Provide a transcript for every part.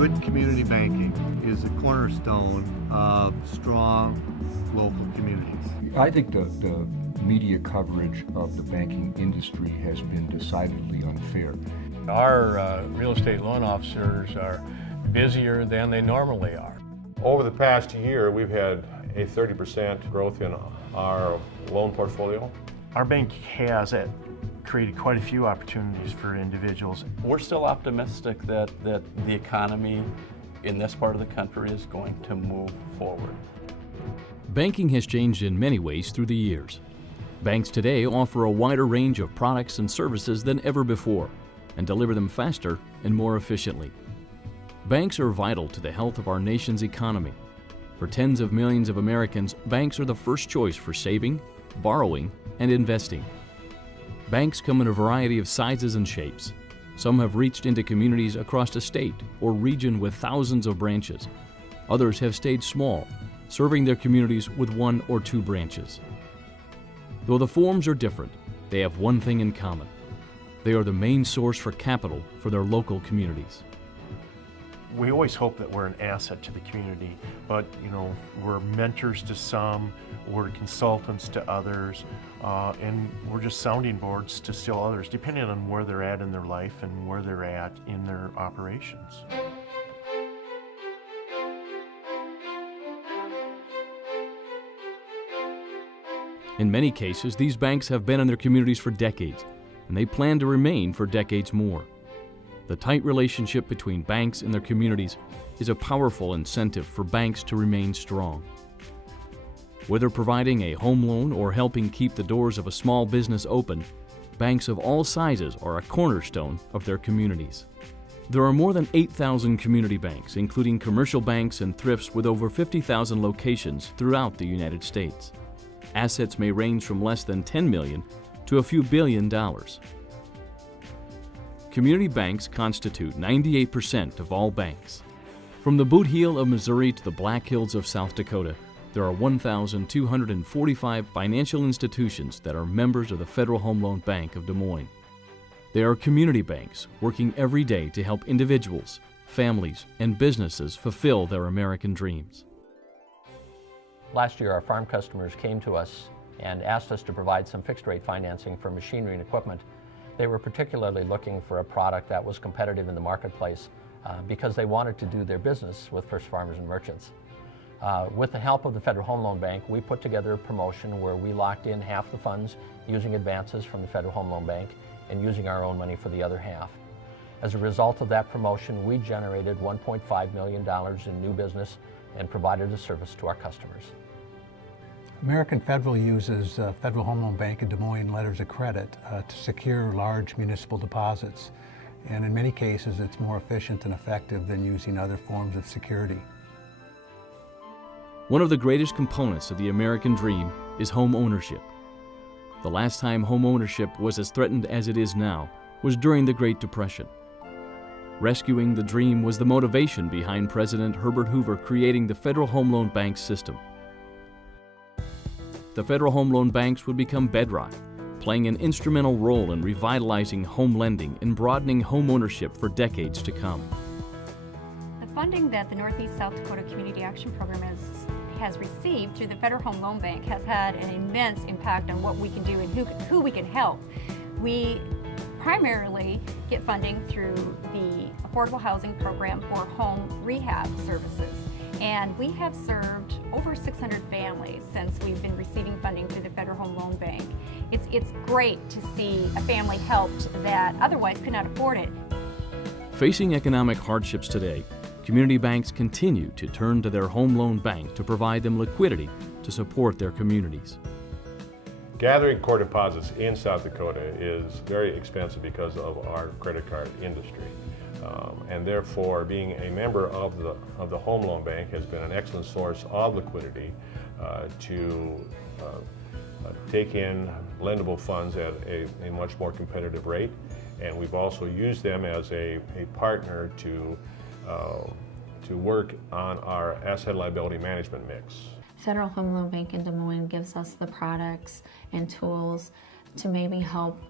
Good community banking is a cornerstone of strong local communities. I think the media coverage of the banking industry has been decidedly unfair. Our real estate loan officers are busier than they normally are. Over the past year, we've had a 30% growth in our loan portfolio. Our bank has created quite a few opportunities for individuals. We're still optimistic that the economy in this part of the country is going to move forward. Banking has changed in many ways through the years. Banks today offer a wider range of products and services than ever before and deliver them faster and more efficiently. Banks are vital to the health of our nation's economy. For tens of millions of Americans, banks are the first choice for saving, borrowing, and investing. Banks come in a variety of sizes and shapes. Some have reached into communities across a state or region with thousands of branches. Others have stayed small, serving their communities with 1 or 2 branches. Though the forms are different, they have one thing in common. They are the main source for capital for their local communities. We always hope that we're an asset to the community, but we're mentors to some, we're consultants to others, and we're just sounding boards to still others, depending on where they're at in their life and where they're at in their operations. In many cases, these banks have been in their communities for decades, and they plan to remain for decades more. The tight relationship between banks and their communities is a powerful incentive for banks to remain strong. Whether providing a home loan or helping keep the doors of a small business open, banks of all sizes are a cornerstone of their communities. There are more than 8,000 community banks, including commercial banks and thrifts with over 50,000 locations throughout the United States. Assets may range from less than $10 million to a few $billion. Community banks constitute 98% of all banks. From the Boot Heel of Missouri to the Black Hills of South Dakota, there are 1,245 financial institutions that are members of the Federal Home Loan Bank of Des Moines. They are community banks working every day to help individuals, families, and businesses fulfill their American dreams. Last year, our farm customers came to us and asked us to provide some fixed-rate financing for machinery and equipment. They were particularly looking for a product that was competitive in the marketplace because they wanted to do their business with First Farmers and Merchants. With the help of the Federal Home Loan Bank, we put together a promotion where we locked in half the funds using advances from the Federal Home Loan Bank and using our own money for the other half. As a result of that promotion, we generated $1.5 million in new business and provided a service to our customers. American Federal uses Federal Home Loan Bank of Des Moines letters of credit to secure large municipal deposits. And in many cases, it's more efficient and effective than using other forms of security. One of the greatest components of the American dream is home ownership. The last time home ownership was as threatened as it is now was during the Great Depression. Rescuing the dream was the motivation behind President Herbert Hoover creating the Federal Home Loan Bank system. The Federal Home Loan Banks would become bedrock, playing an instrumental role in revitalizing home lending and broadening home ownership for decades to come. The funding that the Northeast South Dakota Community Action Program has received through the Federal Home Loan Bank has had an immense impact on what we can do and who we can help. We primarily get funding through the Affordable Housing Program for home rehab services. And we have served over 600 families since we've been receiving funding through the Federal Home Loan Bank. It's great to see a family helped that otherwise could not afford it. Facing economic hardships today, community banks continue to turn to their home loan bank to provide them liquidity to support their communities. Gathering core deposits in South Dakota is very expensive because of our credit card industry. And therefore, being a member of the Home Loan Bank has been an excellent source of liquidity to take in lendable funds at a much more competitive rate. And we've also used them as a partner to work on our asset liability management mix. Federal Home Loan Bank in Des Moines gives us the products and tools to maybe help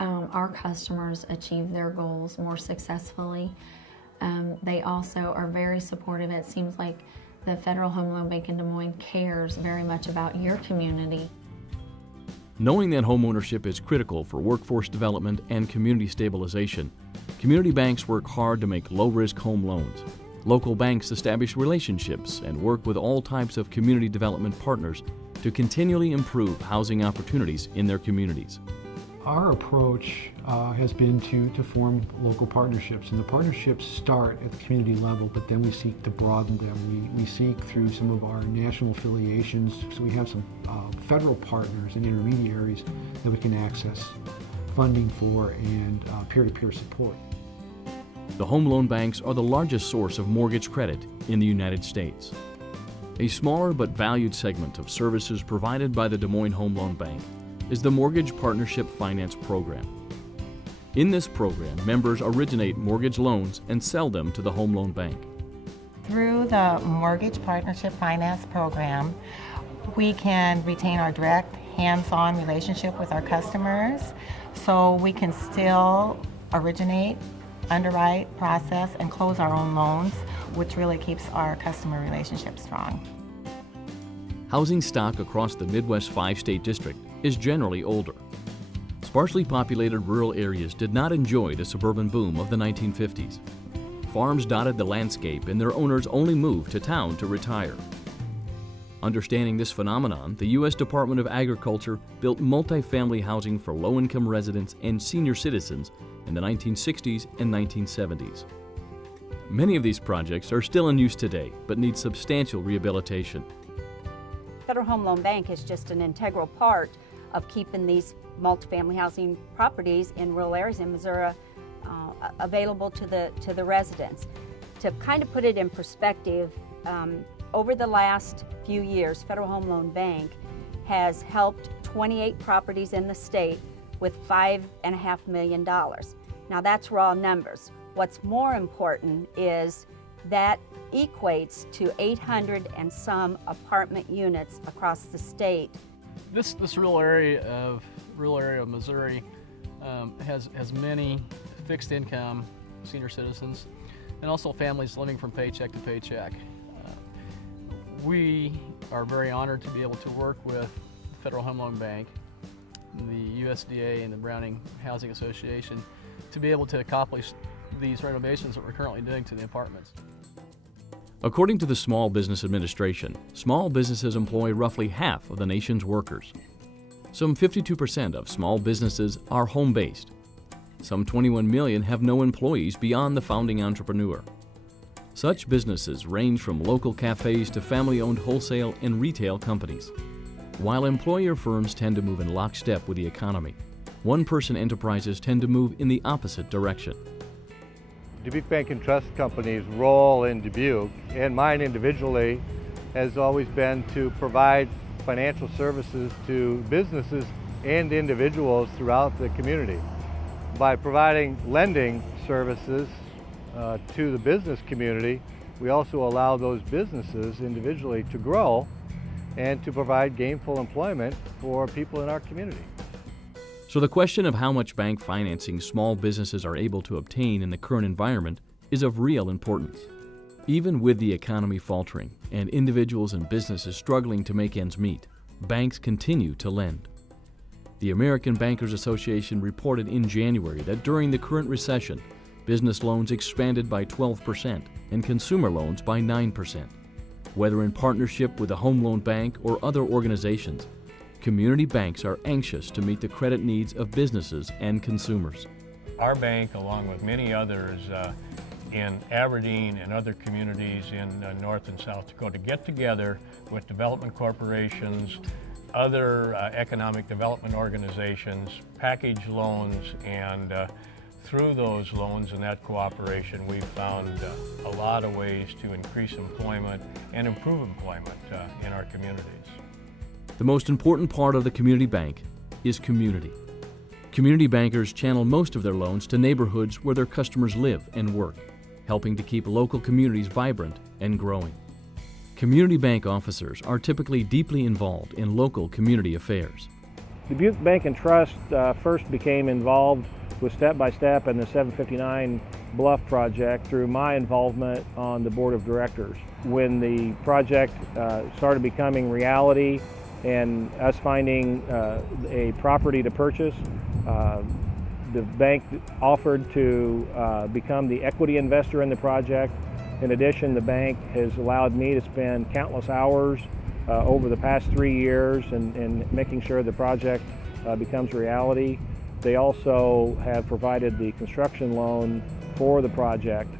our customers achieve their goals more successfully. They also are very supportive. It seems like the Federal Home Loan Bank in Des Moines cares very much about your community. Knowing that homeownership is critical for workforce development and community stabilization, community banks work hard to make low-risk home loans. Local banks establish relationships and work with all types of community development partners to continually improve housing opportunities in their communities. Our approach has been to form local partnerships, and the partnerships start at the community level, but then we seek to broaden them. We seek through some of our national affiliations, so we have some federal partners and intermediaries that we can access funding for and peer-to-peer support. The home loan banks are the largest source of mortgage credit in the United States. A smaller but valued segment of services provided by the Des Moines Home Loan Bank is the Mortgage Partnership Finance Program. In this program, members originate mortgage loans and sell them to the Home Loan Bank. Through the Mortgage Partnership Finance Program, we can retain our direct, hands-on relationship with our customers, so we can still originate, underwrite, process, and close our own loans, which really keeps our customer relationship strong. Housing stock across the Midwest 5-state district is generally older. Sparsely populated rural areas did not enjoy the suburban boom of the 1950s. Farms dotted the landscape and their owners only moved to town to retire. Understanding this phenomenon, the U.S. Department of Agriculture built multifamily housing for low-income residents and senior citizens in the 1960s and 1970s. Many of these projects are still in use today, but need substantial rehabilitation. Federal Home Loan Bank is just an integral part of keeping these multifamily housing properties in rural areas in Missouri available to the residents. To kind of put it in perspective, over the last few years, Federal Home Loan Bank has helped 28 properties in the state with $5.5 million. Now that's raw numbers. What's more important is that equates to 800 and some apartment units across the state. This rural area of Missouri has many fixed income senior citizens and also families living from paycheck to paycheck. We are very honored to be able to work with the Federal Home Loan Bank, the USDA, and the Browning Housing Association to be able to accomplish these renovations that we're currently doing to the apartments. According to the Small Business Administration, small businesses employ roughly half of the nation's workers. Some 52% of small businesses are home-based. Some 21 million have no employees beyond the founding entrepreneur. Such businesses range from local cafes to family-owned wholesale and retail companies. While employer firms tend to move in lockstep with the economy, one-person enterprises tend to move in the opposite direction. Dubuque Bank and Trust Company's role in Dubuque, and mine individually, has always been to provide financial services to businesses and individuals throughout the community. By providing lending services to the business community, we also allow those businesses individually to grow and to provide gainful employment for people in our community. So the question of how much bank financing small businesses are able to obtain in the current environment is of real importance. Even with the economy faltering and individuals and businesses struggling to make ends meet, banks continue to lend. The American Bankers Association reported in January that during the current recession, business loans expanded by 12% and consumer loans by 9%. Whether in partnership with a home loan bank or other organizations, community banks are anxious to meet the credit needs of businesses and consumers. Our bank, along with many others in Aberdeen and other communities in North and South Dakota, get together with development corporations, other economic development organizations, package loans, and through those loans and that cooperation, we've found a lot of ways to increase employment and improve employment in our communities. The most important part of the community bank is community. Community bankers channel most of their loans to neighborhoods where their customers live and work, helping to keep local communities vibrant and growing. Community bank officers are typically deeply involved in local community affairs. Dubuque Bank and Trust first became involved with Step by Step and the 759 Bluff project through my involvement on the board of directors. When the project started becoming reality and us finding a property to purchase, the bank offered to become the equity investor in the project. In addition, the bank has allowed me to spend countless hours over the past 3 years in making sure the project becomes reality. They also have provided the construction loan for the project.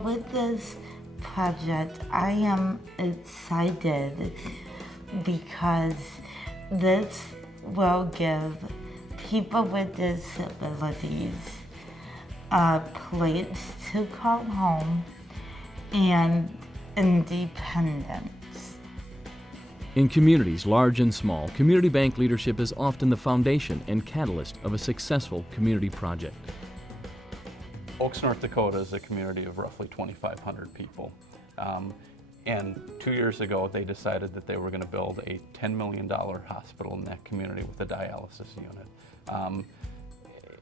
With this project, I am excited because this will give people with disabilities a place to call home and independence. In communities large and small, community bank leadership is often the foundation and catalyst of a successful community project. Oaks, North Dakota is a community of roughly 2,500 people. And 2 years ago, they decided that they were going to build a $10 million hospital in that community with a dialysis unit.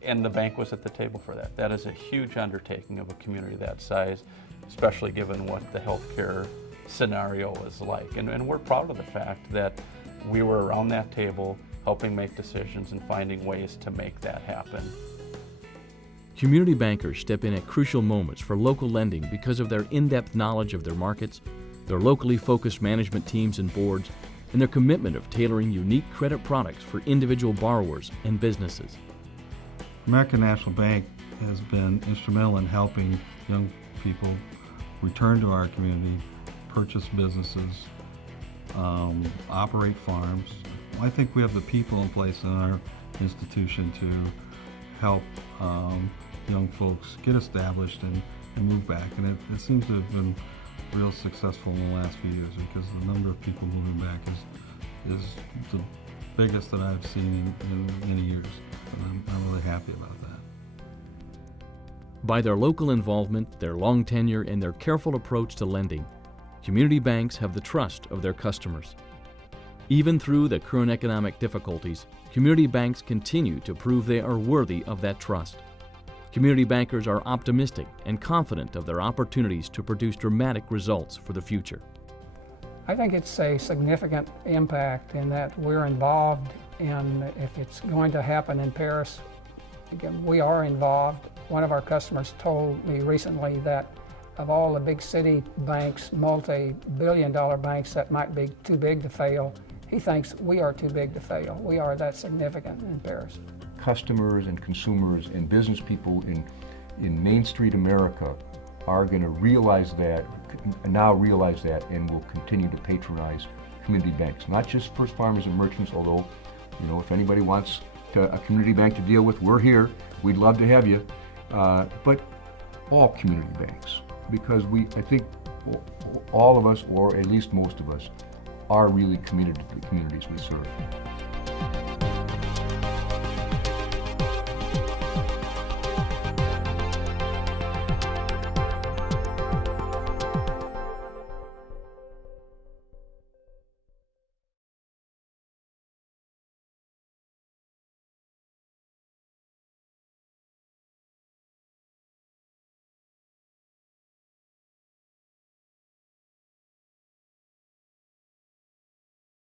And the bank was at the table for that. That is a huge undertaking of a community that size, especially given what the healthcare scenario is like. And we're proud of the fact that we were around that table helping make decisions and finding ways to make that happen. Community bankers step in at crucial moments for local lending because of their in-depth knowledge of their markets, their locally focused management teams and boards, and their commitment of tailoring unique credit products for individual borrowers and businesses. American National Bank has been instrumental in helping young people return to our community, purchase businesses, operate farms. I think we have the people in place in our institution to help young folks get established and move back. And it seems to have been real successful in the last few years because the number of people moving back is the biggest that I've seen in many years. And I'm really happy about that. By their local involvement, their long tenure, and their careful approach to lending, community banks have the trust of their customers. Even through the current economic difficulties, community banks continue to prove they are worthy of that trust. Community bankers are optimistic and confident of their opportunities to produce dramatic results for the future. I think it's a significant impact in that we're involved in, if it's going to happen in Paris, again, we are involved. One of our customers told me recently that of all the big city banks, multi-billion-dollar banks that might be too big to fail, he thinks we are too big to fail. We are that significant in Paris. Customers and consumers and business people in Main Street America are going to realize that, and will continue to patronize community banks. Not just First Farmers and Merchants, although, you know, if anybody wants a community bank to deal with, we're here. We'd love to have you. But all community banks, because I think all of us, or at least most of us, are really committed to the communities we serve.